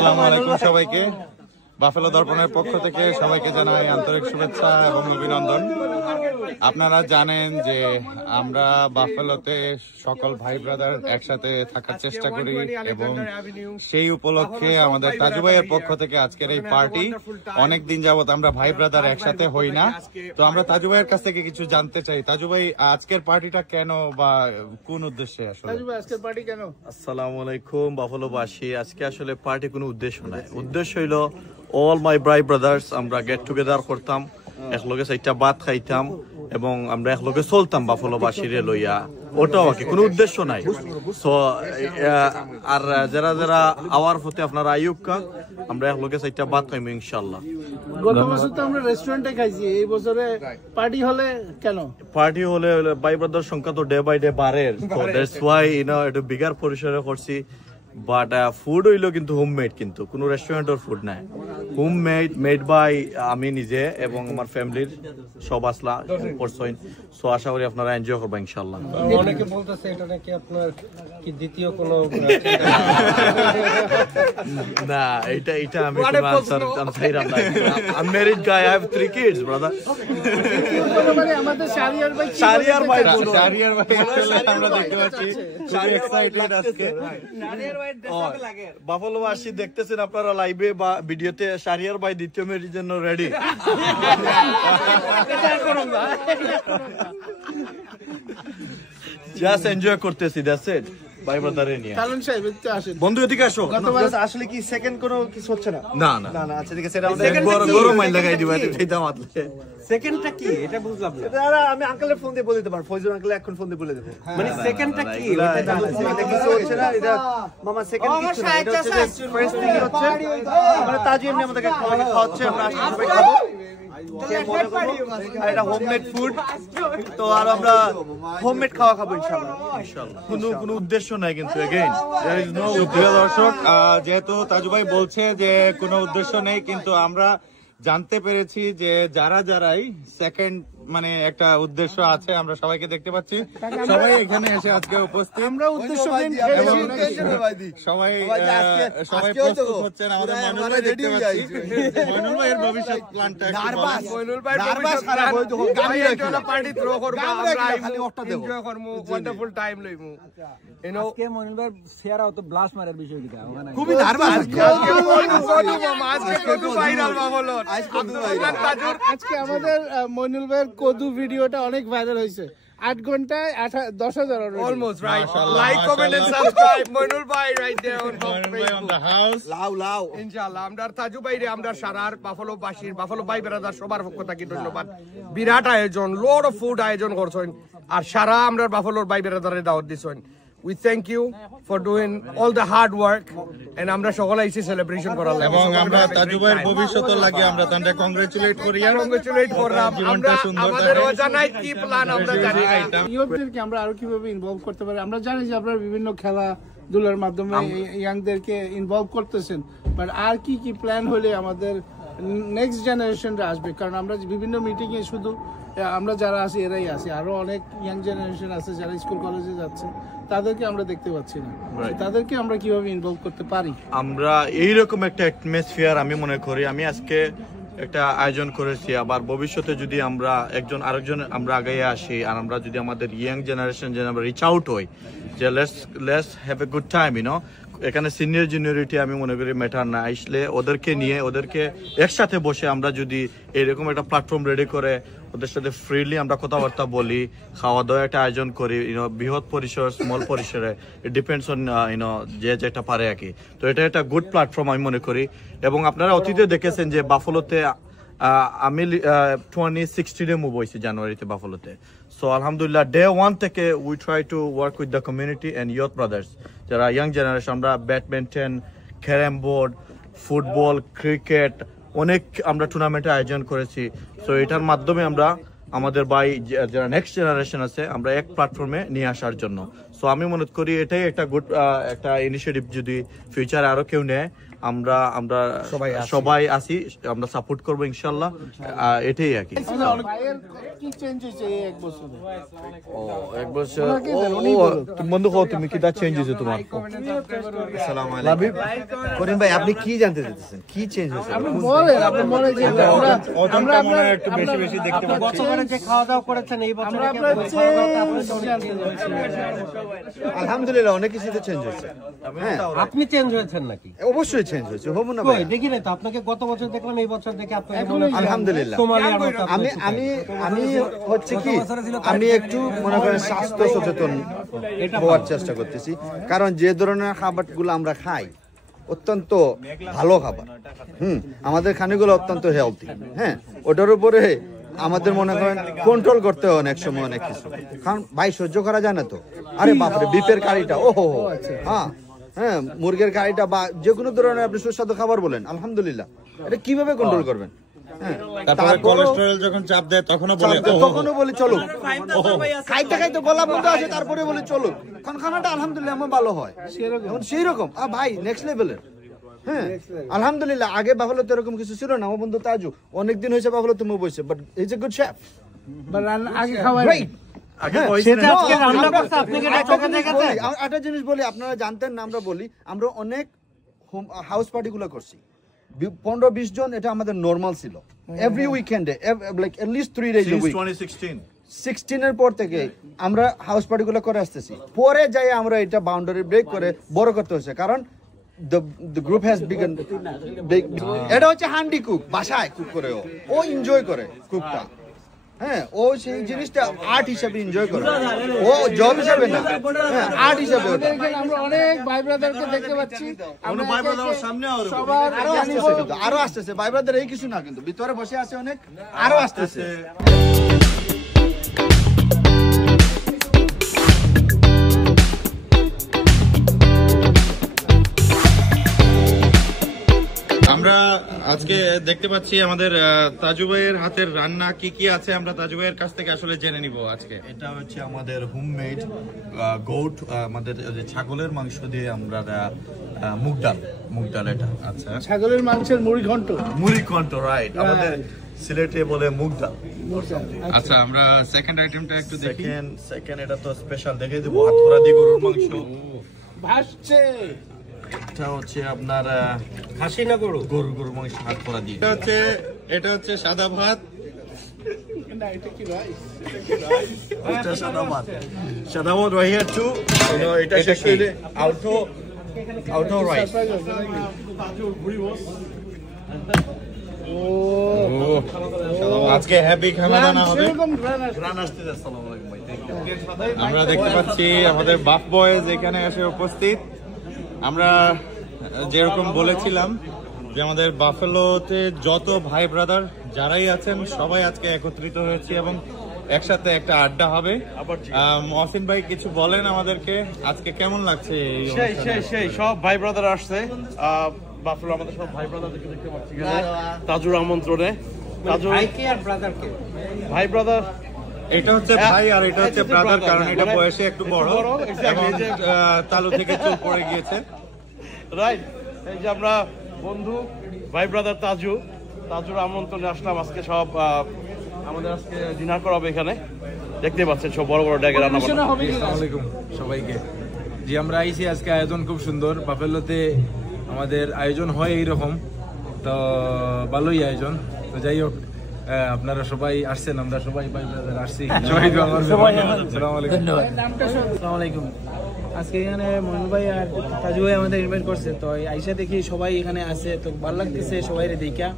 আসসালামু আলাইকুম সবাইকে। বাফেলো দর্পণের পক্ষ থেকে সবাইকে জানাই আন্তরিক শুভেচ্ছা এবং অভিনন্দন। আপনারা জানেন যে আমরা বাফেলোতে সকল ভাই ব্রাদার একসাথে থাকার চেষ্টা করি এবং সেই উপলক্ষে আমাদের তাজু ভাইয়ের পক্ষ থেকে আজকের এই পার্টি। অনেক দিন যাবত আমরা ভাই ব্রাদার একসাথে হই না, তো আমরা তাজু ভাইয়ের কাছ থেকে কিছু জানতে চাই। তাজু ভাই, আজকের পার্টিটা কেন বা কোন উদ্দেশ্যে? আসলে আজকের পার্টি কেন? আসসালামু আলাইকুম বাফেলোবাসী। আজকে আসলে পার্টি কোনো উদ্দেশ্য নাই। উদ্দেশ্য হইলো অল মাই ভাই ব্রাদার্স আমরা গেট টুগেদার করতাম, একলগে চাইটা ভাত খাইতাম এবং আমরা একলগে চলতাম বাফেলোবাসীরে লইয়া। ওটাও আর কি, কোনো উদ্দেশ্য নাই। সো আর যারা যারা আওয়ার প্রতি আপনারা আইয়ুকা, আমরা একলগে চাইটা ভাত খাইব ইনশাআল্লাহ। গত বছর তো আমরা রেস্টুরেন্টে খাইছি, এই বছরে পার্টি হলে কেন? পার্টি হলে ভাই ব্রাদার সংখ্যা তো ডে বাই ডে বাড়ে, সো দ্যাটস ওয়াই একটু বিগার পরিসরে করছি। বাট ফুড হইলো কিন্তু হোমমেড, কিন্তু কোনো রেস্টুরেন্টের ফুড নাই, হোমমেড, মেড বাই আমি নিজে এবং আমার ফ্যামিলির সব আসলা পরসইন। সো আশা করি আপনারা এনজয় করবেন ইনশাআল্লাহ। অনেকে বলতেছে এটা নাকি আপনার কি দ্বিতীয় কোনো না, এটা আমি কোনো আনসার চাইরাম না। I married guy, I have 3 kids brother. মানে আমাদের শারিয়ার ভাই শারিয়ার ভাই আমরা দেখতে পাচ্ছি খুবই এক্সাইটেড আজকে। বাফেলোবাসী দেখতেছেন আপনারা লাইভে বা ভিডিওতে, শারিয়ার ভাই দ্বিতীয় মেরির জন্য রেডি। জাস্ট এনজয় করতেছি, দ্যাটস ইট। ভাই ব্রাদারে নিয়ে কারণ সাহেব একটু আসেন। বন্ধু এদিকে আসো। আসলে কি সেকেন্ড কোনো কিছু হচ্ছে না? না না না না, আচ্ছা ঠিক আছে। গরম মাইল লাগাই দিবা এটা মাতলে। সেকেন্ডটা কি এটা বুঝলাম না। দাদা আমি আঙ্কেলের ফোন দিয়ে বলে দিতে পারবো, ফয়জুল আঙ্কেল এখন ফোন দিয়ে বলে দেবো। মানে সেকেন্ডটা কি? এটা কিছু হচ্ছে না, এটা মামা সেকেন্ড কিছু না, এটা হচ্ছে যে ফার্স্ট থিং হচ্ছে মানে তাজু এমনি আমাদেরকে খাওয়াচ্ছে, আমরা সবাই খাবো। এটা হোমমেড ফুড, তো আর আমরা হোমমেড খাওয়া খাবো ইনশাআল্লাহ। কোনো উদ্দেশ্য নাই কিন্তু এগেইন देयर इज নো। প্রিয় দর্শক, যেহেতু তাজু ভাই বলছে যে কোনো উদ্দেশ্য নেই, কিন্তু আমরা জানতে পেরেছি যে যারাই সেকেন্ড মানে একটা উদ্দেশ্য আছে। আমরা সবাইকে দেখতে পাচ্ছি, সবাই এখানে এসে আজকে উপস্থিত। আমরা উদ্দেশ্যহীন সবাই প্রস্তুত হচ্ছেন। আমাদের মইনুল ভাই দেখতে পাচ্ছি, মইনুল ভাইয়ের ভবিষ্যৎ প্ল্যানটা মইনুল ভাই পার্টি থ্রো করব, আমরা এনজয় করব, ওয়ান্ডারফুল টাইম লইব। ইউ নো আজকে মইনুল ভাই শেয়ারও তো ব্লাস্ট মারার বিষয় দিকা ওখানে খুবই নার্ভাস আজকে কত ভাইরাল বাবলো। আজকে আমাদের মইনুল ভাইয়ের কদু ভিডিওটা অনেক ভাইরাল হয়েছে। 8 ঘন্টায় 10,000 almost right. Like, comment and subscribe Mainul ভাই রাইট देयर অন হাউস। লাউ ইনশাআল্লাহ। আমরা তাজু ভাইরে, আমরা সারার বাফেলো বাসীর, বাফেলো ভাই ব্রাদার সবার পক্ষ থেকে ধন্যবাদ। বিরাট আয়োজন, লট অফ ফুড আয়োজন করছেন আর সারা আমরা বাফেলোর ভাই ব্রাদারের দাওয়াত দিছেন। We thank you for doing all the hard work and আমরা সকলে এসে সেলিব্রেশন করার লাগে এবং আমরা তাজু ভাইয়ের ভবিষ্যৎ লাগে আমরা তাদের কংগ্রাচুলেট করি। কংগ্রাচুলেট করলাম। আমরা আমাদের অজানাই কি প্ল্যান আমরা জানি না। ইউথদেরকে আমরা আরো কিভাবে ইনভলভ করতে পারি? আমরা জানি যে আপনারা বিভিন্ন খেলাধুলার মাধ্যমে ইয়াংদেরকে ইনভলভ করতেছেন, বাট আর কি কি প্ল্যান হলে আমাদের নেক্সট জেনারেশনরা আসবে? কারণ আমরা বিভিন্ন মিটিং এ শুধু আমরা যারা আছি এরাই আছি, আরো অনেক ইয়াং জেনারেশন আছে যারা স্কুল কলেজে যাচ্ছে, তাদেরকে আমরা দেখতে পাচ্ছি না। তাদেরকে আমরা কিভাবে ইনভলভ করতে পারি? আমরা এইরকম একটা অ্যাটমসফিয়ার আমি মনে করি, আমি আজকে একটা আয়োজন করেছি। আবার ভবিষ্যতে যদি আমরা আরেকজন আমরা আগে আসি আর আমরা যদি আমাদের ইয়াং জেনারেশন যেন আমরা রিচ আউট হই যে let's have a good time, you know. এখানে সিনিয়র জুনিয়রিটি আমি মনে করি ম্যাটার না, আসলে ওদেরকে নিয়ে ওদেরকে একসাথে বসে আমরা যদি এরকম একটা প্ল্যাটফর্ম রেডি করে ওদের সাথে ফ্রিলি আমরা কথাবার্তা বলি, খাওয়া দাওয়া একটা আয়োজন করি, বৃহৎ পরিসর স্মল পরিসরে, ইট ডিপেন্ডস অন যে যেটা পারে আর কি। তো এটা একটা গুড প্ল্যাটফর্ম আমি মনে করি। এবং আপনারা অতীতে দেখেছেন যে বাফেলোতে আমি 2016 মুভ হয়েছি জানুয়ারিতে বাফেলোতে। সো আলহামদুলিল্লাহ ডে 1 থেকে we try to work with the community and youth brothers, যারা ইয়াং জেনারেশন। আমরা badminton, carrom board, football, cricket অনেক আমরা টুর্নামেন্টের আয়োজন করেছি। সো এটার মাধ্যমে আমরা আমাদের যারা নেক্সট জেনারেশন আছে আমরা এক প্ল্যাটফর্মে নিয়ে আসার জন্য। সো আমি মনে করি এটাই একটা গুড একটা ইনিশিয়েটিভ, যদি ফিউচারে আরো কেউ নেয় আমরা আমরা সবাই আছি, আমরা সাপোর্ট করবো ইনশাল্লাহ, এটাই আর কি। ভাইয়ের কি চেঞ্জ হয়েছে এই এক বছরে? এক বছর তুমি বন্ধু কও, তুমি কি তা চেঞ্জ হয়েছে তোমার? আসসালামু আলাইকুম। করিম ভাই আপনি কি জানতে চাইতেছেন, কি চেঞ্জ হয়েছে? আপনি বলেন যে আমরা আপনার একটু বেশি বেশি দেখতে পাচ্ছি। গতবারে যে খাওয়া দাওয়া করেছেন এই বছর আমরা আপনার চেঞ্জ জানতে চাচ্ছি। আলহামদুলিল্লাহ অনেক কিছুতে চেঞ্জ হয়েছে। হ্যাঁ আপনি চেঞ্জ হয়েছেন নাকি? অবশ্যই চেঞ্জ হয়েছে, হবো না ভাই? দেখি না তো আপনাকে গত বছর দেখলাম, এই বছর দেখে আপনাকে আলহামদুলিল্লাহ আমি আমি আমি হচ্ছে কি আমি একটু মনে করেন স্বাস্থ্য সচেতন হওয়ার চেষ্টা করতেছি, কারণ যে ধরনের খাবারগুলো আমরা খাই অত্যন্ত ভালো খাবার, আমাদের খানিগুলো অত্যন্ত হেলদি, হ্যাঁ ওটার উপরে আমাদের মনে করেন কন্ট্রোল করতে হয় অনেক সময় অনেক কিছু, কারণ ভাই সহ্য করা যায় না তো। আরে বাপরে বিপের কারিটা, ওহো হ্যাঁ হ্যাঁ মুরগের কারিটা বা যে কোনো ধরনের আপনি সুস্বাদু খাবার বলেন, আলহামদুলিল্লাহ এটা কিভাবে কন্ট্রোল করবেন? তারপরে কোলেস্টেরল যখন চাপ দেয় তখনও বলি চলুক, খাইতে খাইতে গলা বন্ধ আছে তারপরে বলি চলুক, কারণ খানাটা আলহামদুলিল্লাহ আমার ভালো হয় সেই রকম। ভাই নেক্সট লেভেলের, হ্যাঁ আলহামদুলিল্লাহ। আগে বাফেলো তো এরকম কিছু ছিল না। আমার বন্ধু তাজু অনেকদিন হয়েছে বাফেলো তুমি বসে, but is a good chef, আগে খাওয়াই একটা জিনিস বলি, আপনারা জানতেন না, আমরা বলি আমরা অনেক হাউস পার্টি গুলো করছি, 15-20 জন, এটা আমাদের নরমাল ছিল এভরি উইকেন্ডে, like at least 3 days a week। 2016 এর পর থেকে আমরা হাউস পার্টি গুলো করে আসতেছি, পরে যাই আমরা এটা বাউন্ডারি ব্রেক করে বড় করতে হয়েছে, কারণ the group has begun big। এটা হচ্ছে হ্যান্ডি কুক, বাসায় কুক করে ও এনজয় করে কুকটা, হ্যাঁ ও সেই জিনিসটা আর্ট হিসেবে এনজয় করে, ও জব হিসেবে না, হ্যাঁ আর্ট হিসেবে। আমরা অনেক ভাই ব্রাদারকে দেখতে পাচ্ছি, আমরা ভাই ব্রাদার সামনে সবার আরো আসতেছে ভাই ব্রাদার, এই কিছু না কিন্তু ভিতরে বসে আছে অনেক, আরো আসতেছে। আমরা আজকে দেখতে পাচ্ছি আমাদের তাজু ভাইয়ের হাতের রান্না কি কি আছে, আমরা তাজু ভাইয়ের কাছ থেকে আসলে জেনে নিব আজকে। এটা হচ্ছে আমাদের হোমমেড গোট, আমাদের ছাগলের মাংস দিয়ে আমরা মুগ ডাল এটা। আচ্ছা, ছাগলের মাংসের মুড়ি ঘন্ট, রাইট, আমাদের সিলেটে বলে মুগ ডাল। আচ্ছা, আমরা সেকেন্ড আইটেমটা একটু দেখি। সেকেন্ড এটা তো স্পেশাল দেখে দেবো, হাতকড়া দিয়ে গরুর মাংস ভাসছে। এটা হচ্ছে আপনার খাসি না গরুর মাংস হাতকড়া দিয়ে। এটা হচ্ছে সাদা ভাত, এটা সাদা ভাত রাইট টু, এটা শেষ হইলে আউটো রাইস। আজকে হ্যাপি খানা দানা হবে। রান আসতে আসসালামু আলাইকুম ভাই, থ্যাংক ইউ। আমরা দেখতে পাচ্ছি আমাদের বাফ বয়েজ এখানে এসে উপস্থিত। আমরা যেরকম বলেছিলাম যে আমাদের বাফেলোতে যত ভাই ব্রাদার যারাই আছেন সবাই আজকে একত্রিত হয়েছি এবং একসাথে একটা আড্ডা হবে। মহসিন ভাই কিছু বলেন আমাদেরকে, আজকে কেমন লাগছে? সেই সব ভাই ব্রাদার আসছে বাফেলো, আমাদের সব ভাই ব্রাদার দেখতে পাচ্ছি তাজুর আমন্ত্রণে। ভাই ব্রাদার এটা হচ্ছে ভাই আর এটা হচ্ছে ব্রাদার, কারণ এটা বয়সে একটু বড় এবং তালু থেকে চুল পড়ে গিয়েছে। রাইট, এই যে আমরা বন্ধু ভাই ব্রাদার তাজুর আমন্ত্রণে আসলাম আজকে। সব আমাদের আজকে ডিনার করাবে এখানে, দেখতে পাচ্ছেন সব বড় বড় ড্যাগে রান্না। আসসালামু আলাইকুম সবাইকে। জি, আমরা আইছি আজকে, আয়োজন খুব সুন্দর। বাফেলোতে আমাদের আয়োজন হয় এইরকম, তো ভালোই আয়োজন। তো যাই হোক, আপনারা সবাই আসছেন, আমরা সবাই ভাই ব্রাদার আসছি। আসসালামু আলাইকুম। আজকে এখানে মইনুল ভাই আর তাজু ভাই আমাদের ইনভাইট করছে, তো আইসা দেখি সবাই এখানে আছে, তো ভালো লাগতেছে সবাই দেখা।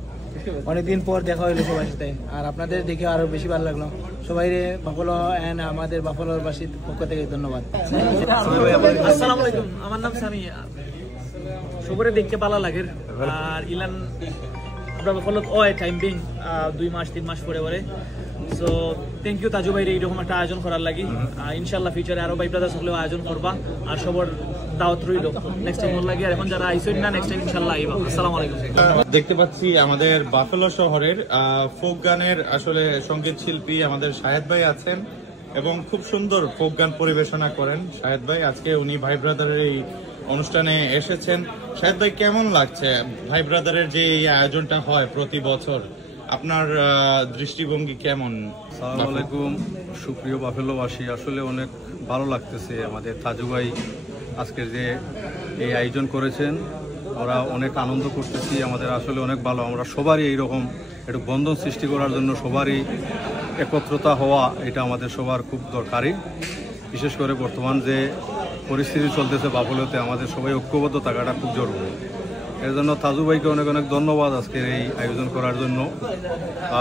অনেকদিন পর দেখা হইলো সবার সাথে, আর আপনাদের দেখে আরো বেশি ভালো লাগলো। সবাই বাফেলো এন্ড আমাদের বাফেলোর বাসীর পক্ষ থেকে ধন্যবাদ। আসসালামু আলাইকুম, আমার নাম সামি। সবরে দেখতে ভালো লাগে, আর ইলান আমরা বাফেলো টাইম বিং 2 মাস 3 মাস পরে সো থ্যাংক ইউ তাজু ভাই এইরকম একটা আয়োজন করার লাগি। ইনশাল্লাহ ফিউচারে আরো ভাই ব্রাদার্স হলেও আয়োজন করবা, আর সবার দাওয়াত রইল নেক্সট টাইম ওর লাগে। আর এখন যারা আইসেন না, নেক্সট টাইম ইনশাল্লাহ আইবা। আসসালামু আলাইকুম। দেখতে পাচ্ছি আমাদের বাফেলো শহরের ফোক গানের আসলে সঙ্গীত শিল্পী আমাদের শাহেদ ভাই আছেন এবং খুব সুন্দর ফোক গান পরিবেশনা করেন শাহেদ ভাই। আজকে উনি ভাই ব্রাদারের এই অনুষ্ঠানে এসেছেন। শাহেদ ভাই, কেমন লাগছে ভাই ব্রাদারের যে এই আয়োজনটা হয় প্রতি বছর, আপনার দৃষ্টিভঙ্গি কেমন? আসসালামু আলাইকুম, সুপ্রিয় বাফেলোবাসী, আসলে অনেক ভালো লাগতেছে আমাদের তাজু ভাই আজকের যে এই আয়োজন করেছেন, আমরা অনেক আনন্দ করতেছি। আমাদের আসলে অনেক ভালো, আমরা সবারই এইরকম একটু বন্ধন সৃষ্টি করার জন্য সবারই একত্রতা হওয়া, এটা আমাদের সবার খুব দরকারি। বিশেষ করে বর্তমান যে পরিস্থিতি চলতেছে বাফেলোতে, আমাদের সবাই ঐক্যবদ্ধ থাকাটা খুব জরুরি। এর জন্য তাজু ভাইকে অনেক অনেক ধন্যবাদ আজকের এই আয়োজন করার জন্য।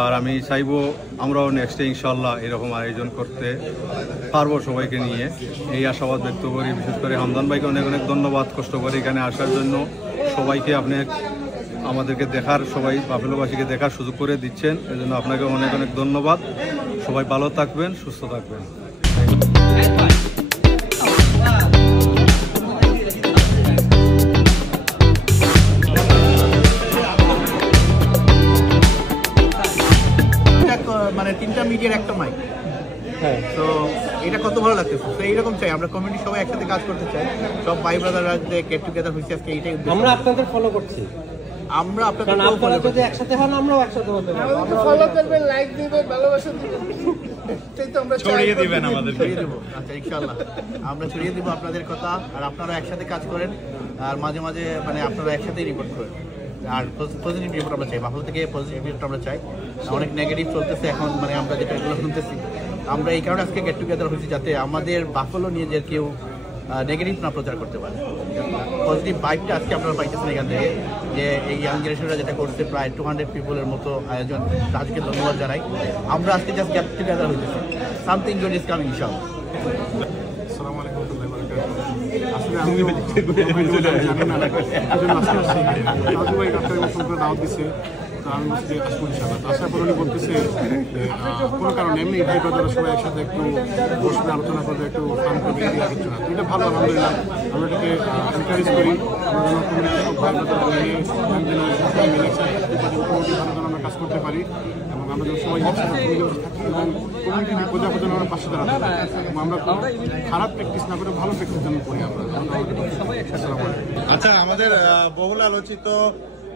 আর আমি চাইবো আমরাও নেক্সটে ইনশাল্লাহ এরকম আয়োজন করতে পারবো সবাইকে নিয়ে, এই আশাবাদ ব্যক্ত করি। বিশেষ করে হামদান ভাইকে অনেক অনেক ধন্যবাদ কষ্ট করে এখানে আসার জন্য। সবাইকে আপনি আমাদেরকে দেখার, সবাই বাফেলোবাসীকে দেখার সুযোগ করে দিচ্ছেন, এর জন্য আপনাকে অনেক অনেক ধন্যবাদ। সবাই ভালো থাকবেন, সুস্থ থাকবেন। মানে 3টা মিডিয়ার একটা মাইক, হ্যাঁ, তো এটা কত ভালো লাগতেছে। তো এইরকম চাই আমরা, কমিউনিটি সবাই একসাথে কাজ করতে চাই, সব ভাই ব্রাদাররা যে গেট টুগেদার হয়েছে আজকে, এইটাই আমরা আপনাদের ফলো করছি। আমরা আপনাদের আপনারা যদি একসাথে হন আমরাও একসাথে হতে পারবো। আমাদের ফলো করবেন, লাইক দিবেন, ভালোবাসা দিবেন, এটাই তো আমরা ছড়িয়ে দিবেন, আমাদের ছড়িয়ে দেবো। আচ্ছা, ইনশাআল্লাহ আমরা ছড়িয়ে দিব আপনাদের কথা। আর আপনারা একসাথে কাজ করেন, আর মাঝে মাঝে মানে আপনারা একসাথেই রিপোর্ট করেন। আর পজিটিভ রিপোর্ট আমরা চাই, বাফেলো থেকে পজিটিভ রিপোর্ট আমরা চাই। অনেক নেগেটিভ চলতেছে এখন, মানে আমরা যেটা এগুলো শুনতেছি, আমরা এই কারণে আজকে গেট টুগেদার হয়েছি যাতে আমাদের বাফেলো নিয়ে যে কেউ নেগেটিভ না প্রচার করতে পারে। পজিটিভ ভাইবটা আজকে আপনারা পাইতেছেন এখান থেকে, যে এই ইয়াং জেনারেশনরা যেটা করছে, প্রায় 200 পিপলের মতো আয়োজন, তাদেরকে ধন্যবাদ জানাই। আমরা আজকে জাস্ট গেট টুগেদার হয়েছি, সামথিং গুড ইজ কামিং ইনশাআল্লাহ। আসসালামু আলাইকুম ওয়া রাহমাতুল্লাহি ওয়া বারাকাতুহু। আসলে আমি জানি না, এজন্য আজকে আসছি। তাজু ভাই একটা ফোন করে দাওয়াত দিচ্ছে, তো আমি বলছি আসবো ইনশাআল্লাহ। তো আসার পর উনি বলতেছে কোনো কারণে এমনি ভাই ব্রাদাররা সবাই একসাথে একটু বসবে, আলোচনা করবে, একটু ফান করবে, এগুলো কিছু না। এটা ভালো, আলহামদুলিল্লাহ। আমরা এটাকে এনকারেজ করি। আমরা যেন কমিউনিটি ভাই ব্রাদাররা মিলে আমরা কাজ করতে পারি, এবং আমরা যেন সবাই একসাথে থাকি, এবং কমিউনিটি বিপদে আপদে আমরা পাশে দাঁড়াতে পারি। আমরা খারাপ প্র্যাকটিস না করে ভালো প্র্যাকটিস যেন করি আমরা। আচ্ছা, আমাদের বহুল আলোচিত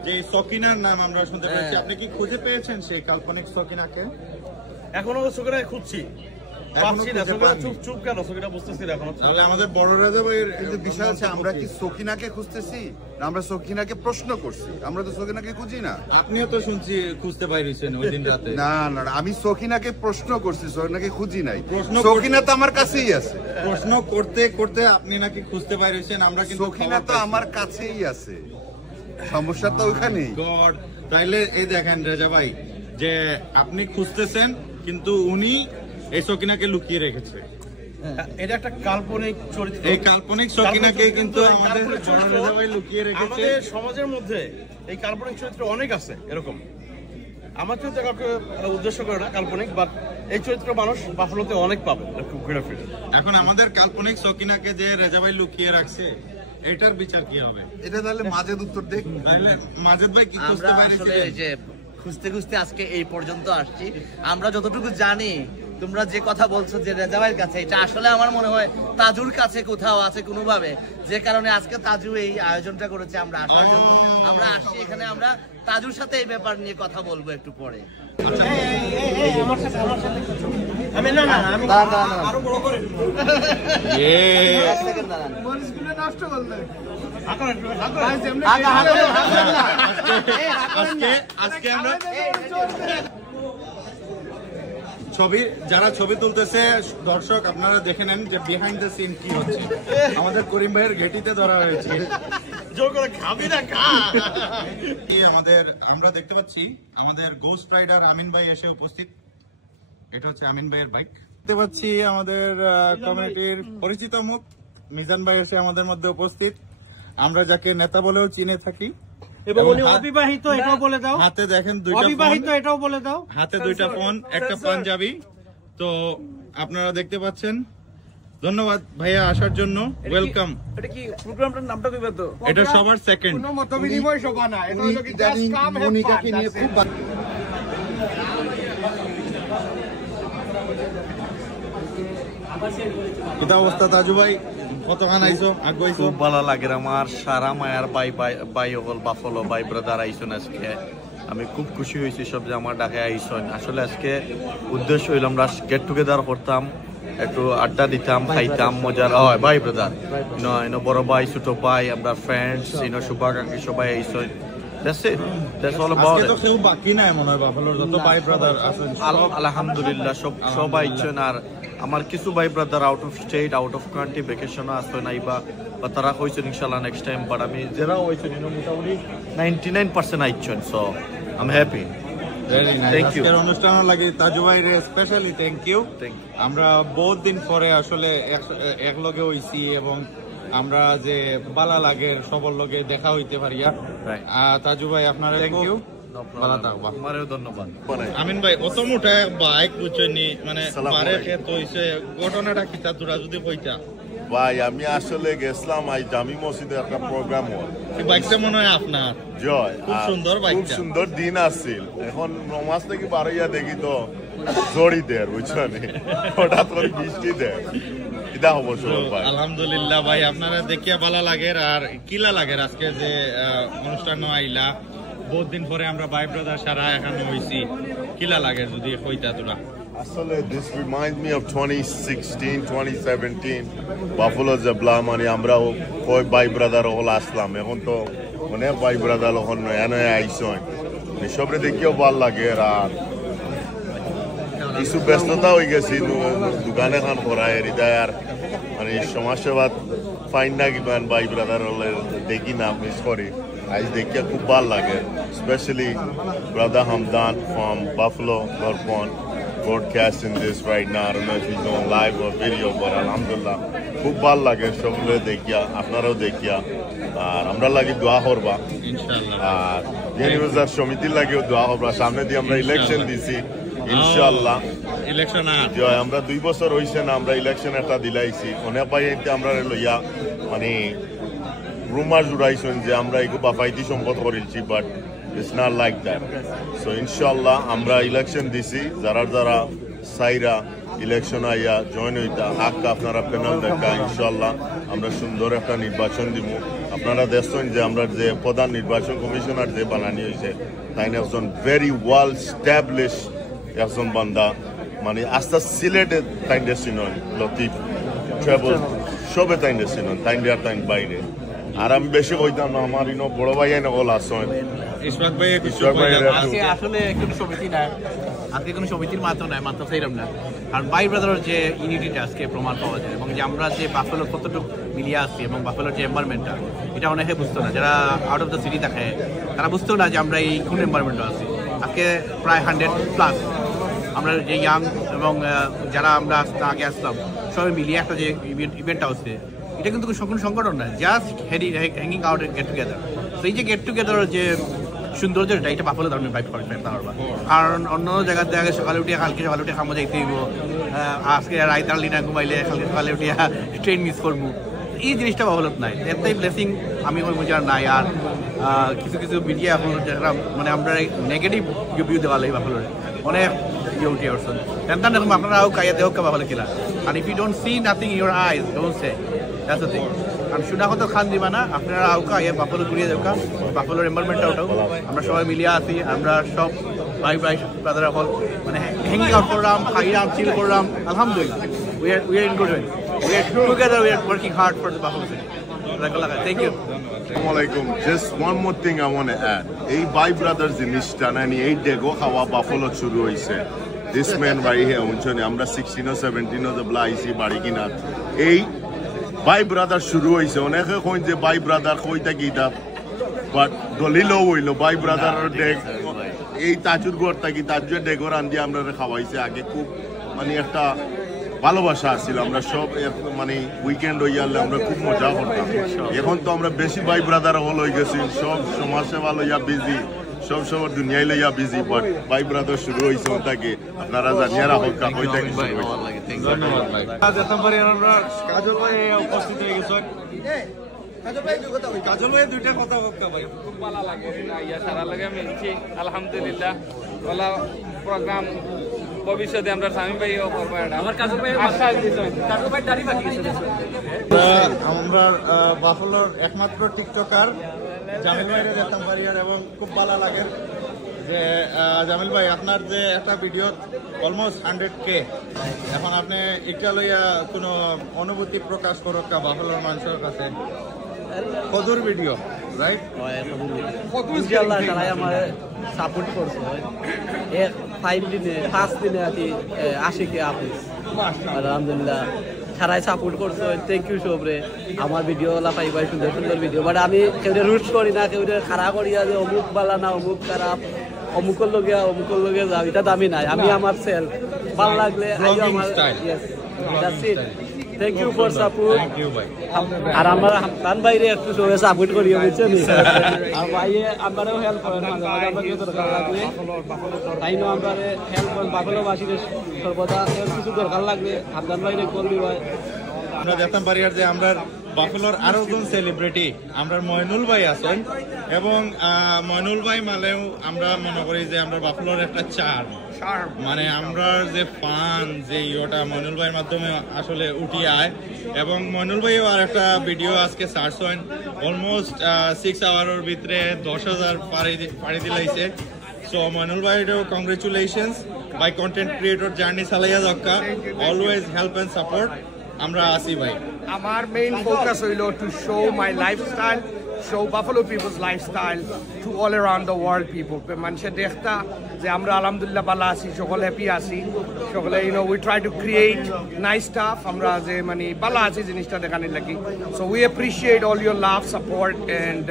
যে সকিনার নাম আমরা শুনতে পেয়েছি, আপনি কি খুঁজে পেয়েছেন সেই কাল্পনিক সকিনাকে? এখনো সকিনাকে খুঁজছি, পাচ্ছি না। চুপ কেন? সকিনা বুঝতেছি না এখনো। তাহলে আমাদের বড় রাজা ভাইয়ের কিন্তু বিষয় আছে, আমরা কি সকিনাকে খুঁজতেছি না আমরা সকিনাকে প্রশ্ন করছি? আমরা তো সকিনাকে খুঁজি না। আপনিও তো শুনছি খুঁজতে পাইছেন ওই দিন রাতে। না না, আমি সকিনাকে প্রশ্ন করছি, সকিনাকে খুঁজি নাই। সকিনা তো আমার কাছেই আছে। প্রশ্ন করতে করতে আপনি নাকি খুঁজতে পাইছেন, আমরা কিন্তু সকিনা তো আমার কাছেই আছে, সমস্যা তো ওখানেই। গড, তাইলে এই দেখেন রেজা ভাই, যে আপনি খুঁজতেছেন কিন্তু উনি এই সকিনাকে লুকিয়ে রেখেছে। এটা একটা কাল্পনিক চরিত্র। এই কাল্পনিক সকিনাকে কিন্তু আমাদের বড় রেজা ভাই লুকিয়ে রেখেছে। আমাদের সমাজের মধ্যে এই কাল্পনিক চরিত্র অনেক আছে এরকম। আমার চরিত্র কাউকে উদ্দেশ্য করে না কাল্পনিক, বাট এই চরিত্র মানুষ বাফেলোতে অনেক পাবে ঘুরে ফিরে। এখন আমাদের কাল্পনিক সকিনাকে যে রেজা ভাই লুকিয়ে রাখছে, এটার বিচার কি হবে? এটা তাহলে মাজেদ উত্তর দেখ। তাহলে মাজেদ ভাই কি খুঁজতে পারেছিলেন? যে খুঁজতে খুঁজতে আজকে এই পর্যন্ত আসছি। আমরা যতটুকু জানি, তোমরা যে কথা বলছো যে রেজা ভাইয়ের কাছে, এটা আসলে আমার মনে হয় তাজুর কাছে কোথাও আছে কোনোভাবে, যে কারণে আজকে তাজু এই আয়োজনটা করেছে আমরা আসার জন্য। আমরা আসছি এখানে, আমরা তাজুর সাথে এই ব্যাপার নিয়ে কথা বলবো একটু পরে। আমি না না আমি আরো বড় করে নষ্ট করলে আজকে আমরা ছবি, যারা ছবি তুলতেছে দর্শক আপনারা দেখে নেন যে বিহাইন্ড দ্য সিন কি হচ্ছে। আমাদের করিম ভাইয়ের ঘেটিতে ধরা হয়েছে। আমাদের আমরা দেখতে পাচ্ছি আমাদের গোস্ট রাইডার আমিন ভাই এসে উপস্থিত। এটা হচ্ছে আমিন ভাইয়ের বাইক। দেখতে পাচ্ছি আমাদের কমিউনিটির পরিচিত মুখ মিজান ভাই এসে আমাদের মধ্যে উপস্থিত। আমরা যাকে নেতা বলেও চিনে থাকি, এবং উনি অবিবাহিত, এটাও বলে দাও। হাতে দেখেন দুইটা অবিবাহিত, এটাও বলে দাও। হাতে দুইটা ফোন, একটা পাঞ্জাবি। তো আপনারা দেখতে পাচ্ছেন। ধন্যবাদ ভাইয়া আসার জন্য, ওয়েলকাম। এটা কি প্রোগ্রামটার নামটা কইবা তো? এটা সবার সেকেন্ড। কোনো মতবিনিময় সভা না, এটা হলো কি জাস্ট কাম মনিকাকে নিয়ে খুব কিতা অবস্থা তাজু ভাই? কতখান আইছো আগাইছো খুব ভালো লাগে আমার সারা মায়ার বাই হল বাফলো বাই ব্রাদার আইসন আজকে আমি খুব খুশি হয়েছি সব যে আমার ডাকে আইসন আসলে আজকে উদ্দেশ্য হইল আমরা গেট টুগেদার করতাম একটু আড্ডা দিতাম খাইতাম মজার হয় ভাই ব্রাদার ইনো বড় ভাই ছোট ভাই আমরা ফ্রেন্ডস ইনো শুভাকাঙ্ক্ষী সবাই আইসন আলহামদুলিল্লাহ সবাই আইসন আর আমার কিছু ভাই brother out of state out of country vacation আসতো নাই বা তারা হয়েছেন ইনশাল্লাহ নেক্সট টাইম বাট আমি যারা হয়েছেন মোটামুটি 99% আইসন so I am happy thank you অনুষ্ঠান লাগে তাজু ভাইরে স্পেশালি থ্যাংক ইউ আমরা বহুত দিন পরে আসলে একলগে হইছি এবং আমরা যে বালা লাগে সবার লগে দেখা হইতে পারিয়া তাজু ভাই আপনারা থ্যাংক ইউ ভালো থাকবা আমারও ধন্যবাদ আমিন ভাই অত মোটা বাইক বুঝছনি মানে পারে খেত হইছে ঘটনাটা কি তা তোরা যদি কইতা ভাই আমি আসলে গেছিলাম আজ জামি মসজিদে একটা প্রোগ্রাম হয় এই বাইকটা মনে হয় আপনার জয় খুব সুন্দর বাইকটা খুব সুন্দর দিন আসছিল এখন নমাজ থেকে বাড়াইয়া দেখি তো জড়ি দেয় বুঝছনি হঠাৎ করে বৃষ্টি দেয় এটা অবশ্য ভাই আলহামদুলিল্লাহ ভাই আপনারা দেখিয়া ভালো লাগে আর কিলা লাগে আজকে যে অনুষ্ঠান আইলা বহুত দিন পরে আমরা ভাই ব্রাদার সারা এখানে হইছি কিলা লাগে যদি কইতা তোরা আসলে this reminds me of 2016 2017 Buffalo জবলা মানে আমরা কই ভাই ব্রাদার হল আসলাম এখন তো মানে ভাই ব্রাদার হল নয়া আইসন সবরে দেখিও ভালো লাগে আর কিছু ব্যস্ততা হয়ে গেছি দোকানে খান করায় হৃদয় আর মানে সমাজসেবা ফাইন না কিমান ভাই ব্রাদার হলে দেখি না মিস করি আজ দেখিয়া খুব ভালো লাগে specially brother Hamdan from Buffalo Darpan broadcasting this right now. I don't know if he's on live or video, but alhamdulillah, খুব ভালো লাগে সবগুলো দেখিয়া আপনারাও দেখিয়া আর আমরা লাগি দোয়া করবা ইনশাআল্লাহ আর ইউনিভার্সাল সমিতির লাগেও দোয়া করবা সামনে দিয়ে আমরা ইলেকশন দিছি ইনশাআল্লাহ ইলেকশন আর জয় আমরা 2 বছর হইছে না আমরা ইলেকশন একটা দিলাইছি ওনে পাই এতে আমরা লইয়া মানে রুমার জুড়াইছেন যে আমরা এগো বাফাইতি সম্পদ করিলছি but it's not like that so inshallah আমরা ইলেকশন দিছি যারা সাইরা ইলেকশন আইয়া জয়েন হইতা হাক আপনারা প্যানেল দেখা ইনশাআল্লাহ আমরা সুন্দর একটা নির্বাচন দিব আপনারা দেখছেন যে আমরা যে প্রধান নির্বাচন কমিশনার যে বানানি হইছে তাই একজন ভেরি ওয়েল স্টাবলিশ একজন বান্দা মানে আস্তা সিলেটে তাই দেশিনন লতিফ ট্রাভেল সবে তাই দেশিনন তাই দেয়ার তাই বাইরে আর আমি বেশি কইতাম না আমার ইনো বড় ভাই এনে হল আসেন আসলে কোনো সমিতি নাই আজকে কোনো সমিতির মাত্র নাই মাত্র সেইরকম না কারণ ভাই ব্রাদারের যে ইউনিটিটা আজকে প্রমাণ পাওয়া যায় এবং যে আমরা যে বাফেলো কতটুকু মিলিয়ে আসছি এবং বাফেলোর যে এনভায়রনমেন্টটা এটা অনেকে বুঝতো না যারা আউট অফ দ্য সিটি থাকে তারা বুঝতো না যে আমরা এই কোন এনভায়রনমেন্টে আছি আজকে প্রায় 100+ আমরা যে ইয়াং এবং যারা আমরা আগে আসলাম সবাই মিলিয়ে একটা যে ইভেন্টটা হচ্ছে এটা কিন্তু কোনো সংগঠন না just hanging out get together সেই যে গেট টুগেদার যে সৌন্দর্যটা এটা বাফেলো ধরনের বাইক করতে পারবা কারণ অন্য জায়গার দেখা সকালে উঠিয়া কালকে সকালে উঠে খামো যাইতে হইব আজকে রাইতালি না ঘুমাইলে কালকে সকালে উঠিয়া ট্রেন মিস করবো এই জিনিসটা বাফেলোত নাই এটাই ব্লেসিং আমি ওই বোঝার নাই আর কিছু কিছু মিডিয়া এখন যারা মানে আমরা নেগেটিভ ভিউ দেওয়া লাগে বাফেলোর অনেক ইয়ে উঠে আসছেন তেমন দেখুন আপনারাও কাইয়া দেহ বাফেলো কিনা আর if you don't see nothing your eyes don't say that's the thing কারণ শুনা কত খান দিবা না আপনারা আউকা ইয়ে বাফেলো ঘুরিয়ে যাওকা বাফেলোর এনভায়রনমেন্টটা ওটাও আমরা সবাই মিলিয়ে আছি আমরা সব ভাই ব্রাদার হল মানে হ্যাঙ্গিং আউট করলাম খাইলাম চিল করলাম আলহামদুলিল্লাহ we are in good way we are together we are working hard for the Buffalo City thank you Assalamualaikum just one more thing I want to add ei bhai brothers jinishta nani ei dego khawa Buffalo shuru hoise this man right here unchone amra 16 or 17 of the blaisi bari kinat ei bhai brother shuru hoise oneke koin je bhai brother koita gita but dolilo hoilo bhai brother deg ei tajur gorta ki tajur degor andi amra khawaise age খুব মানে একটা ভালোবাসা ছিল আমরা সব মানে weekend হইয়ালে আমরা খুব মজা করতাম এখন তো আমরা বেশি ভাই ব্রাদার হল হয়ে গেছি সব সমাজসেবা লইয়া বিজি সব দুনিয়ায় লইয়া বিজি বাট ভাই ব্রাদার শুরু হয়েছে ওটাকে আপনারা জানিয়ে রাখো কাকই থেকে ধন্যবাদ ভাই আমরা কাজল ভাই উপস্থিত হয়ে গেছেন কাজল ভাই দুইটা কথা বলতে ভাই খুব ভালো লাগে ইয়া সারা লাগে মিলছি আলহামদুলিল্লাহ ওলা প্রোগ্রাম ভবিষ্যতে আমরা সামিম ভাইও করবো এটা আমার কাজল ভাই আশ্বাস দিচ্ছেন কাজল ভাই দাড়ি বাকি গেছে আমরা বাফলোর একমাত্র টিকটকার জামিল ভাইরে দেখতাম পারি আর এবং খুব ভালো লাগে যে জামিল ভাই আপনার যে একটা ভিডিও অলমোস্ট 100K এখন আপনি একটা লইয়া কোনো অনুভূতি প্রকাশ করুক বাফলোর মানুষের কাছে কদুর ভিডিও রাইট ইনশাআল্লাহ তারাই আমার সাপোর্ট করছে 5 দিনে আর কি 80K আপিস আলহামদুলিল্লাহ সারাই সাপোর্ট করছে থ্যাংক ইউ সবরে আমার ভিডিও লাফাই ভাই সুন্দর সুন্দর ভিডিও বাট আমি কেউ রুট করি না কেউ খারাপ করিয়া যে অমুক বালা না অমুক খারাপ অমুকর লগে যাও এটা দামি নাই আমি আমার সেলফ ভালো লাগলে থ্যাংক ইউ ফর সাপোর্ট আর আমার হামদান ভাইরে একটু সবাই সাপোর্ট করিও বুঝছেন আর ভাইয়ে আমারও হেল্প করেন মাঝে মাঝে আমার কিছু দরকার লাগলে তাই না আমারে হেল্প করেন বাফলোবাসীদের সর্বদা কিছু দরকার লাগলে হামদান ভাইরে কল দিবা আমরা দেখতাম পারি আর যে আমরা বাফলোর আরো একজন সেলিব্রিটি আমরা মইনুল ভাই আছেন এবং মইনুল ভাই মালেও আমরা মনে করি যে আমরা বাফলোর একটা চার্ম মানে আমরা যে ফান যে ইয়োটা মইনুল ভাইয়ের মাধ্যমে আসলে উঠি আয় এবং মইনুল ভাইও আর একটা ভিডিও আজকে সার্চ হয় অলমোস্ট 6 আওয়ারের ভিতরে 10,000 পাড়ি দিলাইছে সো মইনুল ভাইও কংগ্রেচুলেশনস বাই কন্টেন্ট ক্রিয়েটর জার্নি চালাইয়া দক্কা অলওয়েজ হেল্প এন্ড সাপোর্ট আমরা আসি ভাই আমার মেইন ফোকাস হইল to show my lifestyle show Buffalo people's lifestyle to all around the world people মানুষে দেখতা যে আমরা আলহামদুলিল্লাহ ভালো আছি সকলে হ্যাপি আছি সকলে we try to create nice stuff আমরা যে মানে ভালো আছি জিনিসটা দেখানোর লাগি so we appreciate all your love support and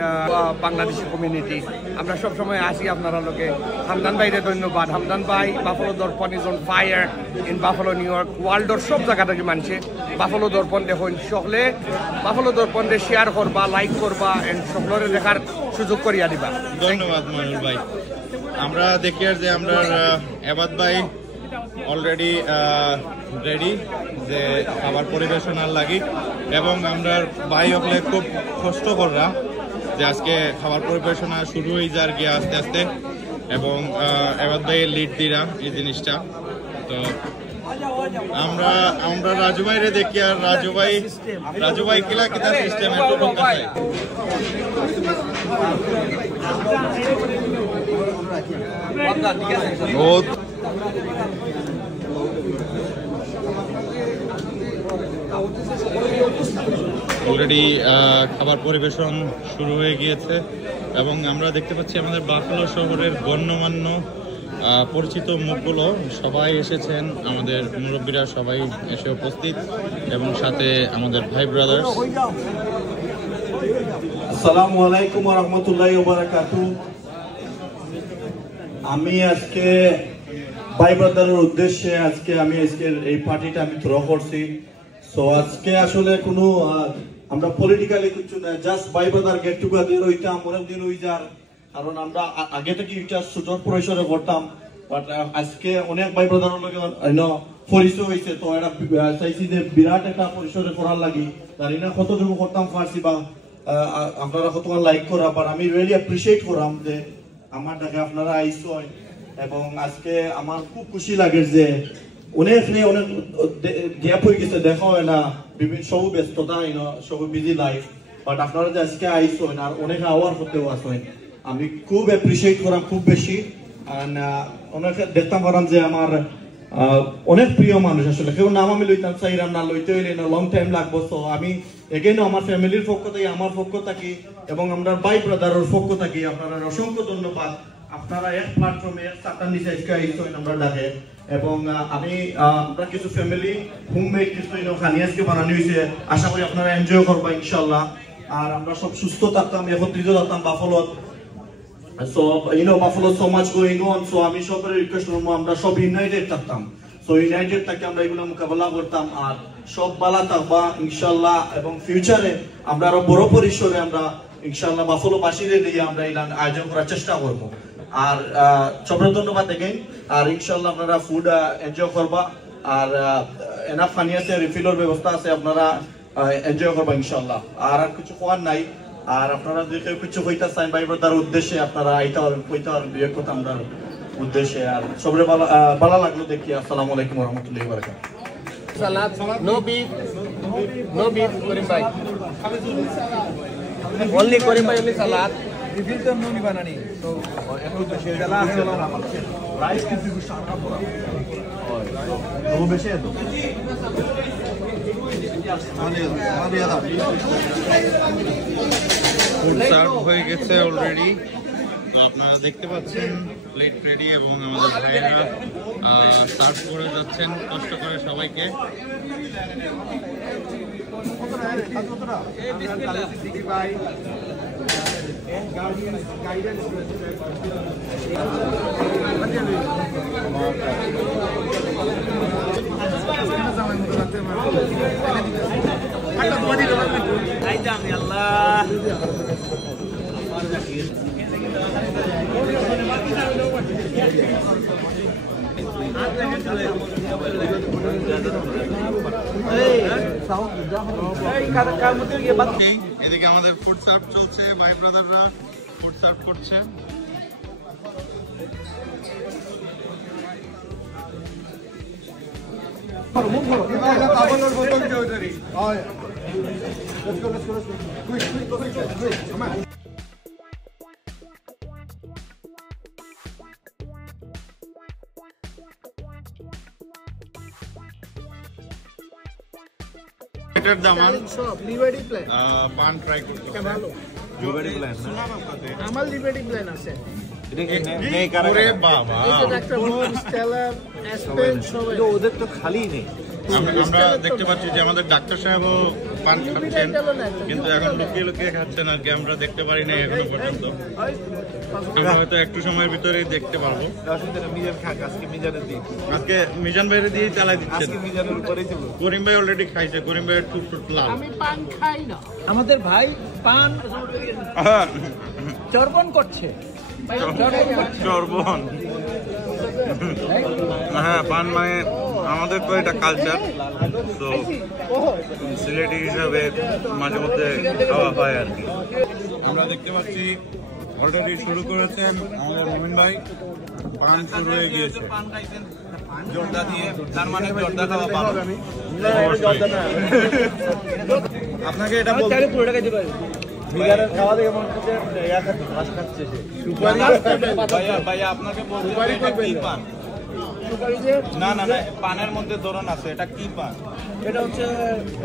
Bangladeshi community আমরা সব সময় আসি আপনারা লোকে হামদান ভাইরে ধন্যবাদ হামদান ভাই Buffalo Darpan is on fire in Buffalo New York ওয়ার্ল্ডর সব জায়গা থেকে মানুষে বাফলো দর্পণ দেখুন সকলে বাফলো দর্পণে শেয়ার করবা লাইক করবা এন্ড সকলের দেখার সুযোগ করিয়া দিবা ধন্যবাদ মইনুল ভাই আমরা দেখি আর যে আমরা এবাদ ভাই অলরেডি রেডি যে খাবার পরিবেশনার লাগি এবং আমরা ভাই হলে খুব কষ্ট করলাম যে আজকে খাবার পরিবেশনা শুরু হয়ে যার গিয়ে আস্তে আস্তে এবং এবাদ ভাই লিড দিলাম এই জিনিসটা তো আমরা রাজু ভাইরে দেখি আর রাজু ভাই কিলা কিতা সিস্টেম একটু ঢোকাই বহুত অলরেডি খাবার পরিবেশন শুরু হয়ে গিয়েছে এবং আমরা দেখতে পাচ্ছি আমাদের বাফলো শহরের গণ্যমান্য পরিচিত মুখগুলো সবাই এসেছেন আমাদের মুরব্বীরা সবাই এসে উপস্থিত এবং সাথে আমাদের ভাই ব্রাদার্স আসসালামু আলাইকুম ওয়া রাহমাতুল্লাহি ওয়া বারাকাতুহু আমি আজকে ভাই ব্রাদারের উদ্দেশ্যে আজকে এই পার্টিটা আমি থ্রো করছি সো আজকে আসলে কোনো আমরা পলিটিক্যালি কিছু না জাস্ট ভাই ব্রাদার গেট টুগেদার হইতাম অনেক দিন হই যার কারণ আমরা আগে থেকে এটা সুযোগ পরিসরে করতাম বাট আজকে অনেক ভাই ব্রাদারের লগে পরিচয় হয়েছে তো এটা চাইছি যে বিরাট একটা পরিসরে করার লাগি জানি না কতটুকু করতাম পারছি বা আপনারা কতক্ষণ লাইক করা বাট আমি রিয়েলি অ্যাপ্রিসিয়েট করাম যে আমার ডাকে আপনারা আইসেন এবং আজকে আমার খুব খুশি লাগে যে অনেক গ্যাপ হয়ে গেছে দেখা হয় না বিভিন্ন সব ব্যস্ততা সব বিজি লাইফ বাট আপনারা যে আজকে আইসেন আর অনেক আওয়ার হতেও আসেন আমি খুব অ্যাপ্রিসিয়েট করাম খুব বেশি অনেক দেখতাম পারাম যে আমার অনেক প্রিয় মানুষ আসলে কেউ নাম আমি লইতাম চাইরাম না লইতে হইলে লং টাইম লাগবো তো আমি এগেইন আমার ফ্যামিলির পক্ষ থেকে আমার পক্ষ থাকি এবং আমরা ভাই ব্রাদারের পক্ষ থাকি আপনারা অসংখ্য ধন্যবাদ আপনারা এক প্ল্যাটফর্মে এক চারটার নিচে আইসেন আমরা ডাকে এবং আমরা কিছু ফ্যামিলি হোমমেড কিছু খানি আজকে বানানো হয়েছে আশা করি আপনারা এনজয় করবা ইনশাল্লাহ আর আমরা সব সুস্থ থাকতাম একত্রিত থাকতাম বাফলোত so Buffalo so much going on so আমি সবার রিকোয়েস্ট করব আমরা সব ইউনাইটেড থাকতাম সো ইউনাইটেড থাকি আমরা এগুলো মোকাবেলা করতাম আর সব ভালো থাকবা ইনশাআল্লাহ এবং ফিউচারে আমরা আরো বড় পরিসরে আমরা ইনশাআল্লাহ বাফলো বাসীদের দিয়ে আমরা এই আয়োজন করার চেষ্টা করব আর সবার ধন্যবাদ এগেইন আর ইনশাআল্লাহ আপনারা ফুড এনজয় করবা আর এনাফ ফানিয়াসে রিফিলের ব্যবস্থা আছে আপনারা এনজয় করবা ইনশাআল্লাহ আর কিছু কোয়ার নাই আর আপনারা যদি কেউ কিছু হইতে চান ভাই ব্রাদার উদ্দেশ্যে আপনারা আইতে পারেন কইতে পারেন বিয়ে কথা আমরা উদ্দেশ্যে। আর সবরে ভালো লাগলো দেখি। আসসালামু আলাইকুম ওয়া রাহমাতুল্লাহি ওয়া বারাকাতুহু। সালাদ নো বিফ করিম ভাই only করিম ভাই only সালাদ রিফিল তো নুনি বানানি তো এত বেশি জ্বালা আছে রাইস কিন্তু সারা পড়া ও বেশি এত ফুড সার্ভ হয়ে গেছে অলরেডি। তো আপনারা দেখতে পাচ্ছেন প্লেট রেডি এবং আমাদের ভাইয়েরা সার্ভ করে যাচ্ছেন কষ্ট করে সবাইকে। এদিকে আমাদের ফুড সার্ভ চলছে, ভাই ব্রাদাররা ফুড সার্ভ করছে। এটার দাম লিবার্টি প্ল্যান পান ট্রাই করতে ভালো লিবার্টি প্ল্যান আমার লিবার্টি প্ল্যান আছে। ওরে বাবা একটা মোর স্টেলার অ্যাসপেন সবাই ওদের তো খালি নেই। আমরা দেখতে পাচ্ছি যে আমাদের ডাক্তার সাহেবও পান খাচ্ছেন, কিন্তু এখন লুকিয়ে লুকিয়ে খাচ্ছেন আর কি, আমরা দেখতে পারি না এখনো পর্যন্ত। আমরা হয়তো একটু সময়ের ভিতরেই দেখতে পারবো। আজকে মিজান ভাইয়ের দিয়েই চালাই দিচ্ছেন। করিম ভাই অলরেডি খাইছে, করিম ভাইয়ের টুট লাল। আমি পান খাই না। আমাদের ভাই পান চর্বণ করছে। চর্বণ, হ্যাঁ পান মানে আমাদের তো এটা কালচার, তো সিলেটি হিসাবে মাঝে মধ্যে খাওয়া হয় আর কি। আমরা দেখতে পাচ্ছি অলরেডি শুরু করেছেন আমাদের মুমিন ভাই, পান শুরু হয়ে গিয়েছে। জর্দা দিয়ে, তার মানে জর্দা খাওয়া ভালো। আপনাকে এটা বলতে বিগারের খাওয়া দেখে মনে হচ্ছে ঘাস খাচ্ছে সে। ভাইয়া আপনাকে বলতে এটা কি পান? না না না, পানের মধ্যে ধরন আছে, এটা কি পান? এটা হচ্ছে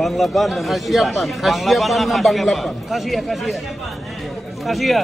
বাংলা পান না খাসিয়া পান, খাসিয়া পান না বাংলা পান? খাসিয়া